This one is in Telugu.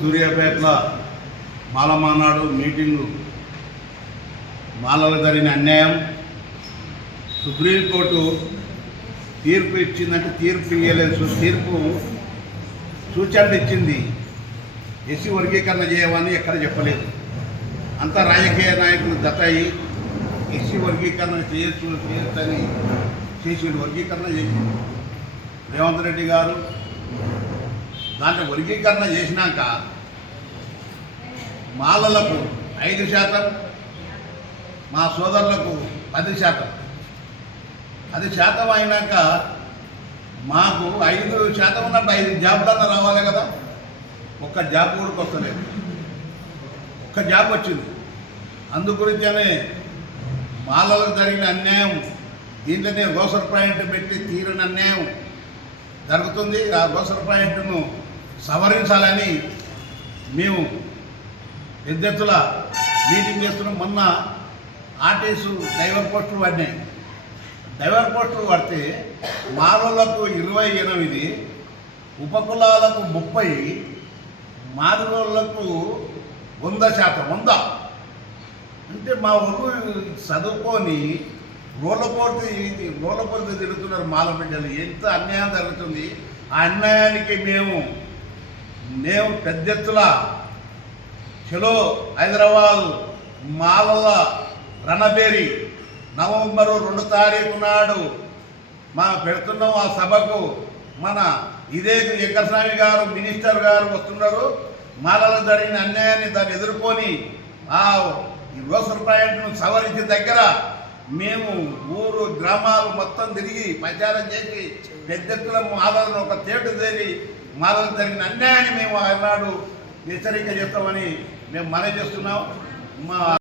సూర్యాపేటలో మాలమానాడు మీటింగు మాలలకు జరిగిన అన్యాయం సుప్రీంకోర్టు తీర్పు ఇచ్చిందంటే తీర్పు ఇవ్వలేదు, తీర్పు సూచనలు ఇచ్చింది. ఎస్సీ వర్గీకరణ చేయమని ఎక్కడ చెప్పలేదు. అంతా రాజకీయ నాయకులు జతయి ఎస్సీ వర్గీకరణ చేయొచ్చని చేసి వర్గీకరణ చేసింది రేవంత్ రెడ్డి గారు. దాంట్లో వర్గీకరణ చేసినాక మాలలకు 5%, మా సోదరులకు 10%. 10% అయినాక మాకు 5% ఉన్నట్టు 5 జాబ్లన్నా రావాలి కదా. ఒక్క జాబ్ కూడా వస్తలేదు. ఒక్క జాబ్ వచ్చింది. అందుగురించనే మాలలకు జరిగిన అన్యాయం దీంట్లోనే రోసర్ పాయింట్ పెట్టి తీరని అన్యాయం జరుగుతుంది. ఆ రోసర్ పాయింట్ను సవరించాలని మేము పెద్ద ఎత్తున మీటింగ్ చేస్తున్నాం. మొన్న ఆర్టీసీ డ్రైవర్ పోస్టులు పడినాయి. డ్రైవర్ పోస్టులు పడితే మాలోళ్ళకు 28, ఉపకులాలకు 30, మాదిగోళ్ళకు 100%. అంటే మా ఊరు చదువుకొని రోలపోర్తి తిరుగుతున్నారు మాల బిడ్డలు. ఎంత అన్యాయం జరుగుతుంది. ఆ అన్యాయానికి మేము పెద్ద ఎత్తున చలో హైదరాబాద్ మాలల రణబేరి నవంబరు 2 తారీఖు నాడు పెడుతున్నాం. ఆ సభకు మన ఇదే వెంకటస్వామి గారు మినిస్టర్ గారు వస్తున్నారు. మాలలో జరిగిన అన్యాయాన్ని దాన్ని ఎదుర్కొని ఈ రోసర్ పాయింట్ను సవరించిన దగ్గర మేము ఊరు గ్రామాలు మొత్తం తిరిగి ప్రచారం చేసి పెద్ద ఎత్తున మాలను ఒక తేటు తేరి మాలకు జరిగిన అన్యాయాన్ని మేము ఆనాడు హెచ్చరిక చేస్తామని మేము మనవి చేస్తున్నాం.